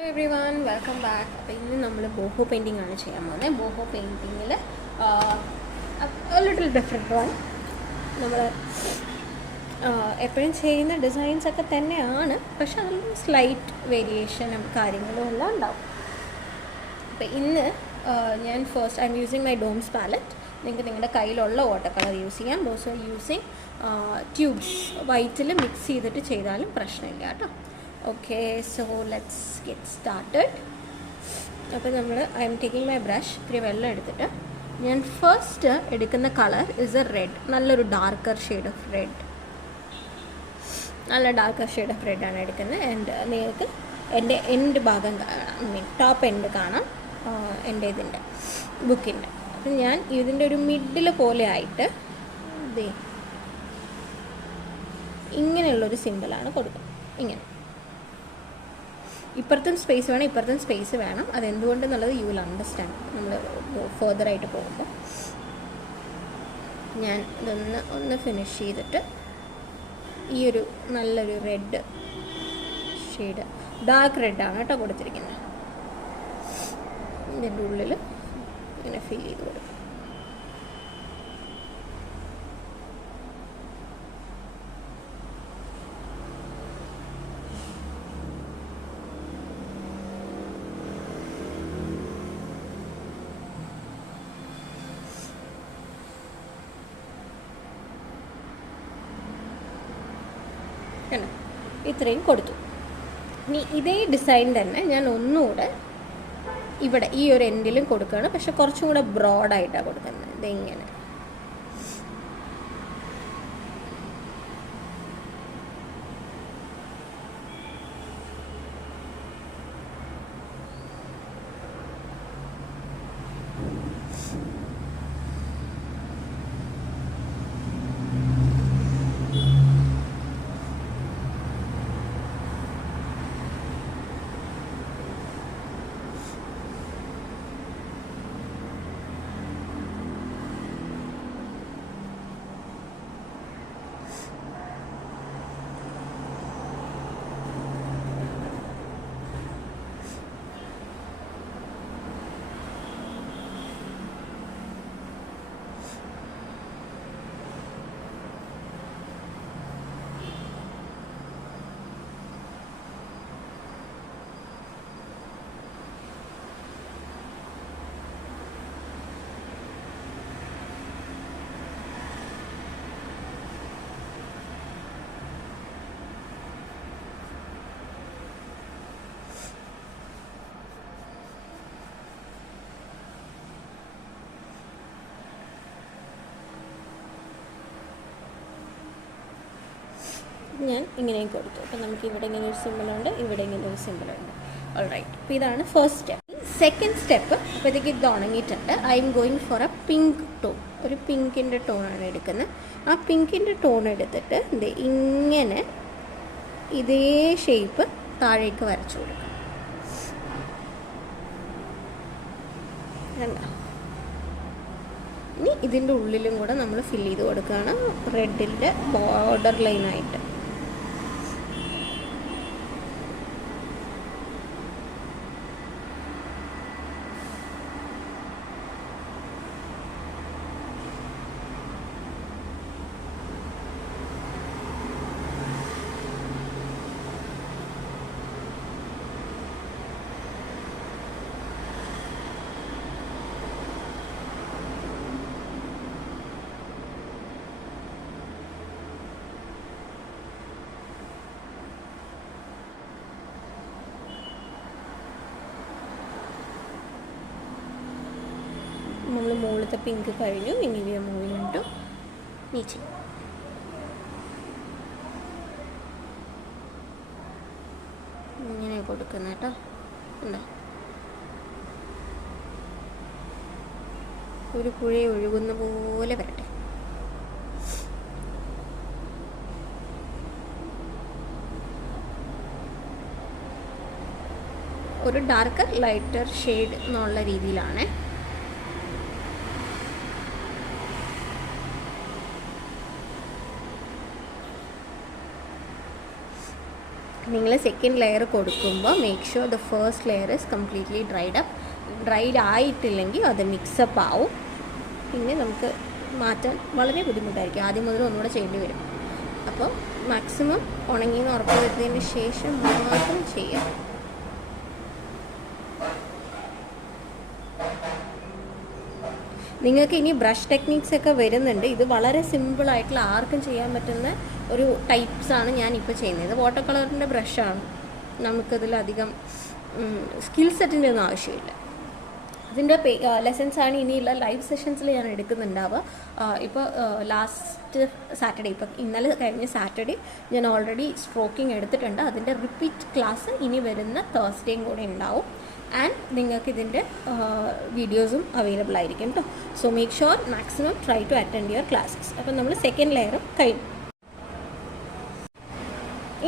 Hello everyone, welcome back. അപ്പോൾ ഇന്ന് നമ്മൾ ബോഹോ പെയിൻറ്റിംഗ് ആണ് ചെയ്യാൻ പോകുന്നത്. ബോഹോ പെയിൻറ്റിങ്ങിൽ ലിറ്റിൽ ഡിഫറെൻറ്റ് വൺ. നമ്മൾ എപ്പോഴും ചെയ്യുന്ന ഡിസൈൻസൊക്കെ തന്നെയാണ്, പക്ഷെ അതിൽ സ്ലൈറ്റ് വേരിയേഷനും കാര്യങ്ങളും എല്ലാം ഉണ്ടാവും. അപ്പോൾ ഇന്ന് ഞാൻ first I am using my DOMS palette. നിങ്ങൾക്ക് നിങ്ങളുടെ കയ്യിലുള്ള വാട്ടർ കളർ യൂസ് ചെയ്യാം. ഓൾസോ യൂസിങ് ട്യൂബ്സ് വൈറ്റിൽ മിക്സ് ചെയ്തിട്ട് ചെയ്താലും പ്രശ്നമില്ല കേട്ടോ. Okay, so let's get started. അപ്പോൾ I am taking my brush. ഇത്തിരി വെള്ളം എടുത്തിട്ട് ഞാൻ ഫസ്റ്റ് എടുക്കുന്ന കളർ ഇസ് എ റെഡ്. നല്ലൊരു ഡാർക്കർ ഷെയ്ഡ് ഓഫ് റെഡ്, നല്ല ഡാർക്കർ ഷെയ്ഡ് ഓഫ് റെഡാണ് എടുക്കുന്നത്. ആൻഡ് നിങ്ങൾക്ക് എൻ്റെ എൻഡ് ഭാഗം കാണാം, ടോപ്പ് എൻഡ് കാണാം എൻ്റെ ഇതിൻ്റെ ബുക്കിൻ്റെ. അപ്പം ഞാൻ ഇതിൻ്റെ ഒരു മിഡിൽ പോലെ ആയിട്ട് ഇങ്ങനെയുള്ളൊരു സിമ്പിളാണ് കൊടുക്കുന്നത്. ഇങ്ങനെ ഇപ്പുറത്തും സ്പേസ് വേണം, ഇപ്പുറത്തും സ്പേസ് വേണം. അതെന്തുകൊണ്ടെന്നുള്ളത് യു വിൽ അണ്ടർസ്റ്റാൻഡ് നമ്മൾ ഫെർദറായിട്ട് പോകുമ്പോൾ. ഞാൻ ഒന്ന് ഫിനിഷ് ചെയ്തിട്ട് ഈ ഒരു നല്ലൊരു റെഡ് ഷെയ്ഡ്, ഡാർക്ക് റെഡാണ് കേട്ടോ കൊടുത്തിരിക്കുന്നത്. ഇതിൻ്റെ ഉള്ളിൽ ഇങ്ങനെ ഫിൽ ചെയ്ത് കൊടുക്കും. ഇത്രയും കൊടുത്തു. ഇനി ഇതേ ഡിസൈൻ തന്നെ ഞാൻ ഒന്നുകൂടെ ഇവിടെ ഈ ഒരു എൻഡിലും കൊടുക്കുകയാണ്, പക്ഷെ കുറച്ചും കൂടെ ബ്രോഡായിട്ടാണ് കൊടുക്കുന്നത്. ഇതെങ്ങനെ ഞാൻ ഇങ്ങനെയും കൊടുത്തു. അപ്പം നമുക്ക് ഇവിടെ ഇങ്ങനെ ഒരു സിമ്പിളുണ്ട്, ഇവിടെ ഇങ്ങനെ ഒരു സിമ്പിളുണ്ട്. ഓൾറൈറ്റ്, അപ്പോൾ ഇതാണ് ഫസ്റ്റ് സ്റ്റെപ്പ്. സെക്കൻഡ് സ്റ്റെപ്പ്, അപ്പോഴത്തേക്ക് ഇത് ഉണങ്ങിയിട്ടുണ്ട്. I am going for a pink tone. ഒരു പിങ്കിൻ്റെ ടോണാണ് എടുക്കുന്നത്. ആ പിങ്കിൻ്റെ ടോൺ എടുത്തിട്ട് ഇങ്ങനെ ഇതേ ഷേപ്പ് താഴേക്ക് വരച്ചു കൊടുക്കാം. കണ്ടോ? ഇനി ഇതിൻ്റെ ഉള്ളിലും കൂടെ നമ്മൾ ഫിൽ ചെയ്ത് കൊടുക്കുകയാണ് റെഡിൻ്റെ ബോർഡർ ലൈനായിട്ട്. നമ്മൾ മുകളിലത്തെ പിങ്ക് കഴിഞ്ഞു. ഇനി വി ആർ മൂവിങ് ടു നീച്ചെ. ഇങ്ങനെ കൊടുക്കുന്ന കേട്ടോ. എന്താ ഒരു പുഴ ഒഴുകുന്ന പോലെ വരട്ടെ. ഒരു ഡാർക്കർ ലൈറ്റർ ഷെയ്ഡ് എന്നുള്ള രീതിയിലാണ്. നിങ്ങൾ സെക്കൻഡ് ലെയർ കൊടുക്കുമ്പോൾ make sure the first layer is completely dried ആയിട്ടില്ലെങ്കിൽ അത് മിക്സപ്പ് ആവും. പിന്നെ നമുക്ക് മാറ്റാൻ വളരെ ബുദ്ധിമുട്ടായിരിക്കും. ആദ്യം മുതൽ ഒന്നുകൂടെ ചെയ്യേണ്ടി വരും. അപ്പോൾ മാക്സിമം ഉണങ്ങിയെന്ന് ഉറപ്പ് വരുന്നതിന് ശേഷം മാത്രം ചെയ്യാം. നിങ്ങൾക്ക് ഇനി ബ്രഷ് ടെക്നിക്സ് ഒക്കെ വരുന്നുണ്ട്. ഇത് വളരെ സിമ്പിളായിട്ടുള്ള ആർക്കും ചെയ്യാൻ പറ്റുന്ന ഒരു ടൈപ്സാണ് ഞാനിപ്പോൾ ചെയ്യുന്നത്. ഇത് വാട്ടർ കളറിൻ്റെ ബ്രഷാണ്. നമുക്കതിലധികം സ്കിൽ സെറ്റിൻ്റെ ഒന്നും ആവശ്യമില്ല. ഇതിൻ്റെ ലെസൺസാണ് ഇനിയുള്ള ലൈവ് സെഷൻസിൽ ഞാൻ എടുക്കുന്നുണ്ടാവുക. ഇപ്പോൾ ലാസ്റ്റ് സാറ്റർഡേ, ഇപ്പോൾ ഇന്നലെ കഴിഞ്ഞ സാറ്റർഡേ ഞാൻ ഓൾറെഡി സ്ട്രോക്കിംഗ് എടുത്തിട്ടുണ്ട്. അതിൻ്റെ റിപ്പീറ്റ് ക്ലാസ് ഇനി വരുന്ന തേഴ്സ്ഡേയും കൂടെ ഉണ്ടാവും. ആൻഡ് നിങ്ങൾക്ക് ഇതിൻ്റെ വീഡിയോസും അവൈലബിൾ ആയിരിക്കും കേട്ടോ. So make sure maximum try to attend your classes. അപ്പം നമ്മൾ സെക്കൻഡ് ലെയറും കഴിഞ്ഞു.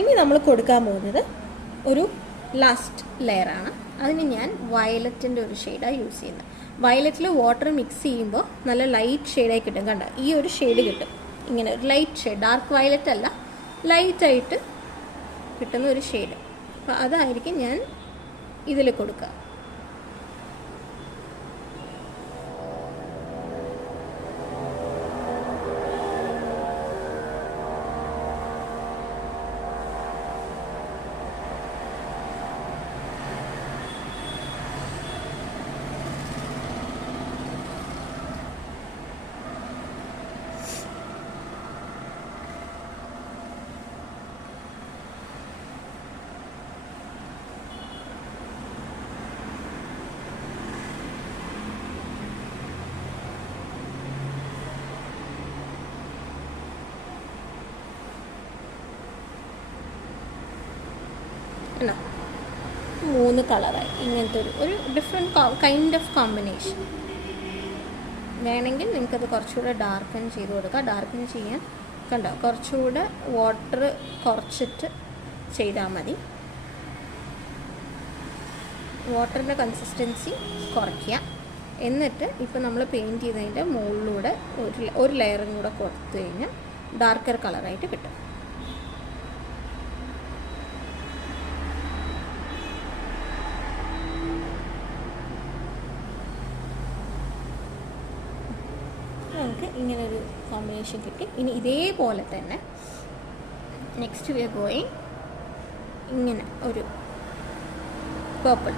ഇനി നമ്മൾ കൊടുക്കാൻ പോകുന്നത് ഒരു ലാസ്റ്റ് ലെയറാണ്. അതിന് ഞാൻ വയലറ്റിൻ്റെ ഒരു ഷെയ്ഡാണ് യൂസ് ചെയ്യുന്നത്. വയലറ്റിൽ വാട്ടർ മിക്സ് ചെയ്യുമ്പോൾ നല്ല ലൈറ്റ് ഷെയ്ഡായി കിട്ടും. കണ്ട ഈ ഒരു ഷെയ്ഡ് കിട്ടും. ഇങ്ങനെ ഒരു ലൈറ്റ് ഷെയ്ഡ്, ഡാർക്ക് വയലറ്റ് അല്ല, ലൈറ്റായിട്ട് കിട്ടുന്ന ഒരു ഷെയ്ഡ്. അപ്പോൾ അതായിരിക്കും ഞാൻ ഇതിൽ കൊടുക്കുക. ഉണ്ടോ? 3 കളറായി. ഇങ്ങനത്തെ ഒരു ഡിഫറെൻറ്റ് കൈൻഡ് ഓഫ് കോമ്പിനേഷൻ. വേണമെങ്കിൽ നിങ്ങൾക്കത് കുറച്ചുകൂടെ ഡാർക്കൻ ചെയ്ത് കൊടുക്കാം. ഡാർക്കൻ ചെയ്യാൻ കണ്ടോ കുറച്ചുകൂടെ വാട്ടർ കുറച്ചിട്ട് ചെയ്താൽ മതി. വാട്ടറിൻ്റെ കൺസിസ്റ്റൻസി കുറയ്ക്കുക. എന്നിട്ട് ഇപ്പോൾ നമ്മൾ പെയിൻറ്റ് ചെയ്തതിൻ്റെ മുകളിലൂടെ ഒരു ലെയറും കൂടെ കൊടുത്തു കഴിഞ്ഞാൽ ഡാർക്കർ കളറായിട്ട് കിട്ടും. നമുക്ക് ഇങ്ങനൊരു കോമ്പിനേഷൻ കിട്ടി. ഇനി ഇതേപോലെ തന്നെ നെക്സ്റ്റ് വി ആർ ഗോയിങ് ഇങ്ങനെ ഒരു പർപ്പിൾ.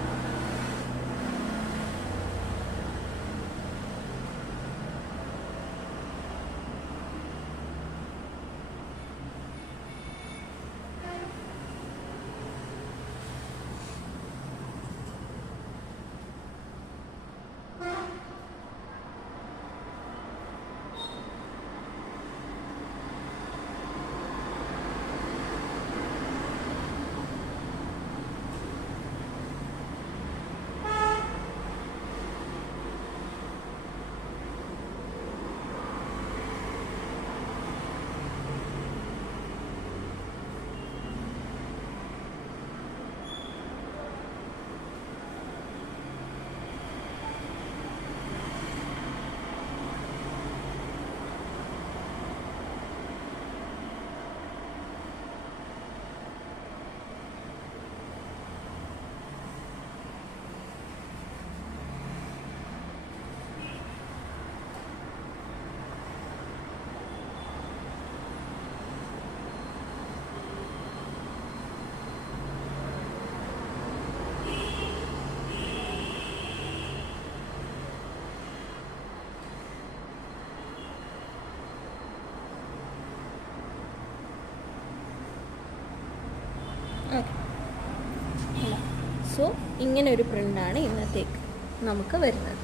സോ ഇങ്ങനെ ഒരു പ്രിൻ്റാണ് ഇന്നത്തേക്ക് നമുക്ക് വരുന്നത്.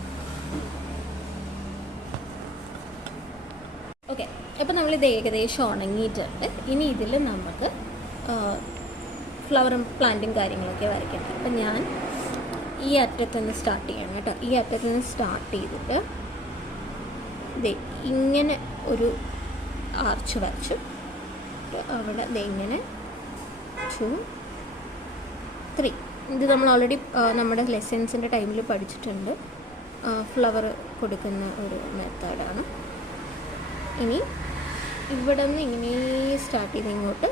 ഓക്കെ, അപ്പോൾ നമ്മളിത് ഏകദേശം ഉണങ്ങിയിട്ടുണ്ട്. ഇനി ഇതിൽ നമുക്ക് ഫ്ലവറും പ്ലാന്റും കാര്യങ്ങളൊക്കെ വരയ്ക്കണം. അപ്പം ഞാൻ ഈ അറ്റത്ത് നിന്ന് സ്റ്റാർട്ട് ചെയ്യണം കേട്ടോ. ഈ അറ്റത്ത് നിന്ന് സ്റ്റാർട്ട് ചെയ്തിട്ട് ഇങ്ങനെ ഒരു ആർച്ച് വരച്ചു. അവിടെ ഇങ്ങനെ 2, 3. ഇത് നമ്മൾ ഓൾറെഡി നമ്മുടെ ലെസൺസിൻ്റെ ടൈമിൽ പഠിച്ചിട്ടുണ്ട്. ഫ്ലവർ കൊടുക്കുന്ന ഒരു മെത്തേഡാണ്. ഇനി ഇവിടെ നിന്ന് ഇങ്ങനെ സ്റ്റാർട്ട് ചെയ്ത് ഇങ്ങോട്ട്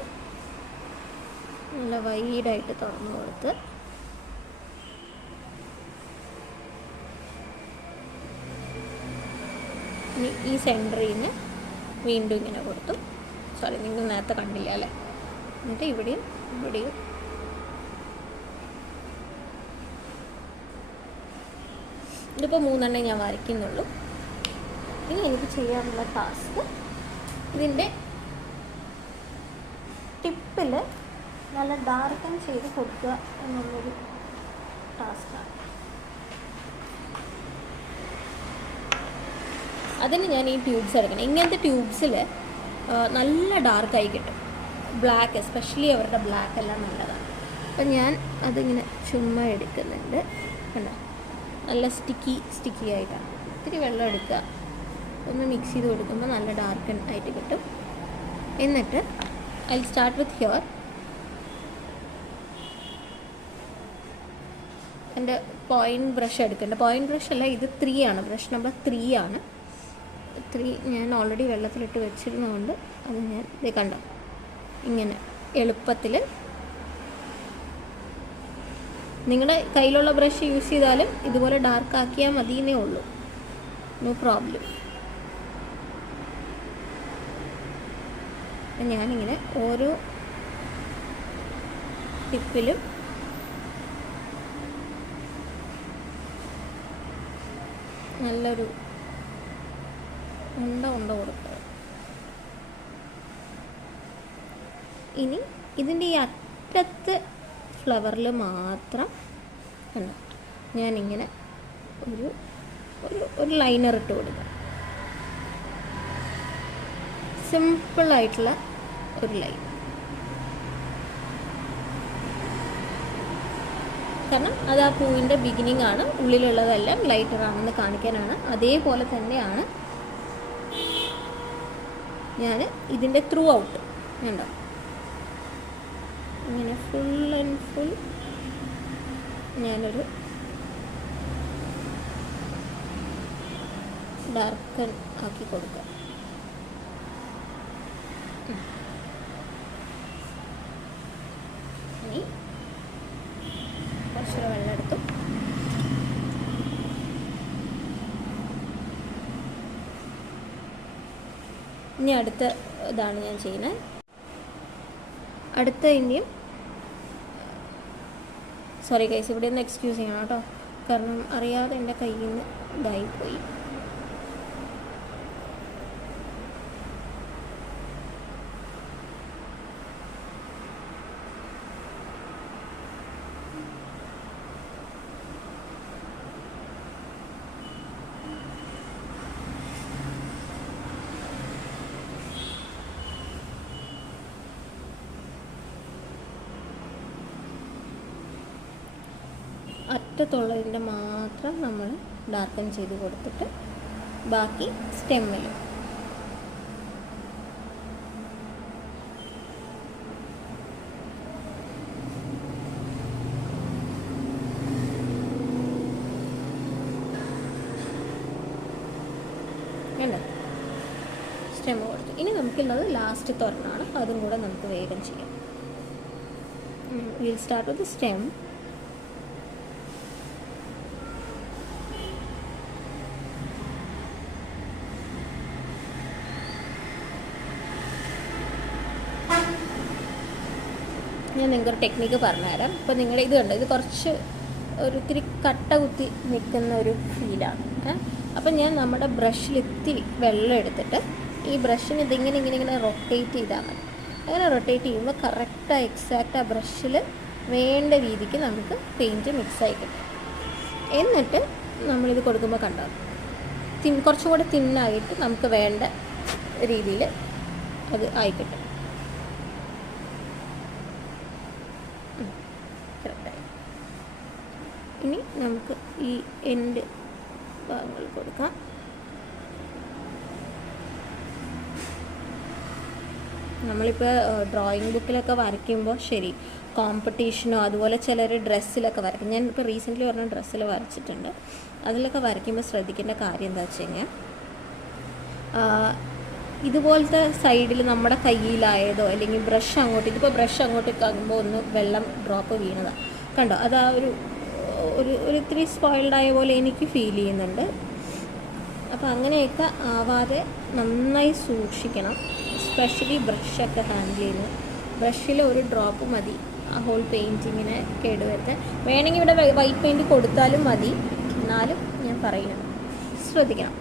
നല്ല വൈഡായിട്ട് തുറന്നു കൊടുത്ത് ഇനി ഈ സെൻറ്ററിൽ നിന്ന് വീണ്ടും ഇങ്ങനെ കൊടുത്തു. സോറി, നിങ്ങൾ നേരത്തെ കണ്ടില്ല അല്ലേ. എന്നിട്ട് ഇവിടെയും ഇവിടെയും ഇതിപ്പോൾ 3 ഞാൻ വരയ്ക്കുന്നുള്ളൂ. ഇനി എനിക്ക് ചെയ്യാനുള്ള ടാസ്ക് ഇതിൻ്റെ ടിപ്പിൽ നല്ല ഡാർക്കൻ ചെയ്ത് കൊടുക്കുക എന്നുള്ളൊരു ടാസ്ക്കാണ്. അതിന് ഞാൻ ഈ ട്യൂബ്സ് എടുക്കണം. ഇങ്ങനത്തെ ട്യൂബ്സിൽ നല്ല ഡാർക്കായി കിട്ടും. ബ്ലാക്ക്, എസ്പെഷ്യലി അവരുടെ ബ്ലാക്ക് എല്ലാം നല്ലതാണ്. അപ്പം ഞാൻ അതിങ്ങനെ ചുമ്മാ എടുക്കുന്നുണ്ട്. കണ്ടോ, നല്ല സ്റ്റിക്കി ആയിട്ടാണ്. ഇത്തിരി വെള്ളം എടുക്കുക, ഒന്ന് മിക്സ് ചെയ്ത് കൊടുക്കുമ്പോൾ നല്ല ഡാർക്കൻ ആയിട്ട് കിട്ടും. എന്നിട്ട് ഐ സ്റ്റാർട്ട് വിത്ത് ഹിയർ. എൻ്റെ പോയിൻറ്റ് ബ്രഷ് എടുക്കേണ്ട. പോയിൻറ്റ് ബ്രഷ് അല്ല, ഇത് 3 ആണ്, ബ്രഷ് നമ്പർ 3 ആണ്. 3 ഞാൻ ഓൾറെഡി വെള്ളത്തിലിട്ട് വെച്ചിരുന്നതുകൊണ്ട് അത് ഞാൻ ഇത് കണ്ടോ ഇങ്ങനെ എളുപ്പത്തിൽ നിങ്ങളുടെ കയ്യിലുള്ള ബ്രഷ് യൂസ് ചെയ്താലും ഇതുപോലെ ഡാർക്ക് ആക്കിയാൽ മതിയെന്നേ ഉള്ളൂ, നോ പ്രോബ്ലം. ഞാനിങ്ങനെ ഓരോ ടിപ്പിലും നല്ലൊരു ഉണ്ട കൊടുക്കുക. ഇനി ഇതിൻ്റെ ഈ അറ്റത്തെ ഫ്ലവറിൽ മാത്രം കണ്ടോ ഞാനിങ്ങനെ ഒരു ലൈനർ ഇട്ട് കൊടുക്കുക. സിമ്പിളായിട്ടുള്ള ഒരു ലൈൻ. കാരണം അത് ആ പൂവിൻ്റെ ബിഗിനിങ് ആണ്, ഉള്ളിലുള്ളതെല്ലാം ലൈറ്റർ ആണെന്ന് കാണിക്കാനാണ്. അതേപോലെ തന്നെയാണ് ഞാൻ ഇതിൻ്റെ ത്രൂ ഔട്ട് ഉണ്ടോ ഇങ്ങനെ ഫുൾ ആൻഡ് ഫുൾ ഞാനൊരു ഡാർക്കൻ ആക്കി കൊടുക്കുക. ഇനി കുറച്ചുകൂടെ വെള്ളം എടുത്തു. ഇനി അടുത്ത ഇതാണ് ഞാൻ ചെയ്യുന്നത്. അടുത്ത ഇനിയും സോറി ഗൈസ്, ഇവിടെ ഒന്ന് എക്സ്ക്യൂസ് ചെയ്യണം കേട്ടോ, കാരണം അറിയാതെ എൻ്റെ കയ്യിൽ നിന്ന് ഇതായിപ്പോയി. അറ്റത്തുള്ളതിൻ്റെ മാത്രം നമ്മൾ ഡാർക്കൻ ചെയ്ത് കൊടുത്തിട്ട് ബാക്കി സ്റ്റെമ്മിൽ അല്ലേ സ്റ്റെമ്മ് കൊടുത്തു. ഇനി നമുക്കുള്ളത് ലാസ്റ്റ് ഒരെണ്ണമാണ്, അതും കൂടെ നമുക്ക് വേഗം ചെയ്യാം. Will start with stem. ഞാൻ നിങ്ങൾക്കൊരു ടെക്നിക്ക് പറഞ്ഞുതരാം. ഇപ്പോൾ നിങ്ങളുടെ ഇത് കണ്ടോ, ഇത് കുറച്ച് ഒരിത്തിരി കട്ട കുത്തി നിൽക്കുന്ന ഒരു ഫീലാണ്. അപ്പം ഞാൻ നമ്മുടെ ബ്രഷിൽ ഇത്തിരി വെള്ളം എടുത്തിട്ട് ഈ ബ്രഷിന് ഇങ്ങനെ റൊട്ടേറ്റ് ചെയ്താൽ മതി. അങ്ങനെ റൊട്ടേറ്റ് ചെയ്യുമ്പോൾ കറക്റ്റാണ് എക്സാക്റ്റ് ആ ബ്രഷിൽ വേണ്ട രീതിക്ക് നമുക്ക് പെയിൻറ്റ് മിക്സായി കിട്ടും. എന്നിട്ട് നമ്മളിത് കൊടുക്കുമ്പോൾ കണ്ടോ കുറച്ചും കൂടെ തിന്നായിട്ട് നമുക്ക് വേണ്ട രീതിയിൽ അത് ആയി കിട്ടും. ഇനി നമുക്ക് ഈ എൻഡ് ഭാഗങ്ങൾ കൊടുക്കാം. നമ്മളിപ്പോൾ ഡ്രോയിങ് ബുക്കിലൊക്കെ വരയ്ക്കുമ്പോൾ ശരി, കോമ്പറ്റീഷനോ അതുപോലെ ചിലർ ഡ്രസ്സിലൊക്കെ വരയ്ക്കും. ഞാൻ ഇപ്പോൾ റീസെൻ്റ്ലി പറഞ്ഞ ഡ്രസ്സിൽ വരച്ചിട്ടുണ്ട്. അതിലൊക്കെ വരയ്ക്കുമ്പോൾ ശ്രദ്ധിക്കേണ്ട കാര്യം എന്താ വെച്ച് കഴിഞ്ഞാൽ ഇതുപോലത്തെ സൈഡിൽ നമ്മുടെ കയ്യിലായതോ അല്ലെങ്കിൽ ബ്രഷ് അങ്ങോട്ട്, ഇതിപ്പോൾ ബ്രഷ് അങ്ങോട്ടേക്ക് ആകുമ്പോൾ ഒന്ന് വെള്ളം ഡ്രോപ്പ് വീണതാണ് കണ്ടോ, അത് ആ ഒരു ഇത്തിരി സ്പോയിൽഡായ പോലെ എനിക്ക് ഫീൽ ചെയ്യുന്നുണ്ട്. അപ്പോൾ അങ്ങനെയൊക്കെ ആവാതെ നന്നായി സൂക്ഷിക്കണം, എസ്പെഷ്യലി ബ്രഷൊക്കെ ഹാൻഡിൽ ചെയ്യുന്നത്. ബ്രഷിൽ ഒരു ഡ്രോപ്പ് മതി ആ ഹോൾ പെയിൻറ്റിങ്ങിനെ കേടുവരുത്താൻ. വേണമെങ്കിൽ ഇവിടെ വൈറ്റ് പെയിൻറ്റ് കൊടുത്താലും മതി, എന്നാലും ഞാൻ പറയുന്നത് ശ്രദ്ധിക്കണം.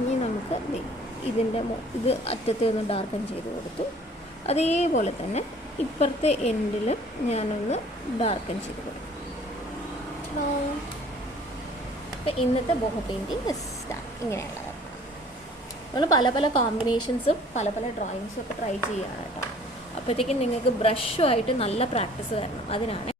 ഇനി നമുക്ക് ഇത് അറ്റത്തെ ഒന്ന് ഡാർക്കൻ ചെയ്ത് കൊടുത്തു. അതേപോലെ തന്നെ ഇപ്പുറത്തെ എൻഡിൽ ഞാനൊന്ന് ഡാർക്കൻ ചെയ്ത് കൊടുക്കും. അപ്പോൾ ഇന്നത്തെ ബോഹോ പെയിൻറ്റിങ് സ്റ്റാർട്ട് ഇങ്ങനെയുള്ളത്. നമ്മൾ പല പല കോമ്പിനേഷൻസും പല പല ഡ്രോയിങ്സും ഒക്കെ ട്രൈ ചെയ്യുകയാണ് കേട്ടോ. അപ്പോഴത്തേക്കും നിങ്ങൾക്ക് ബ്രഷുമായിട്ട് നല്ല പ്രാക്ടീസ് തരണം, അതിനാണ്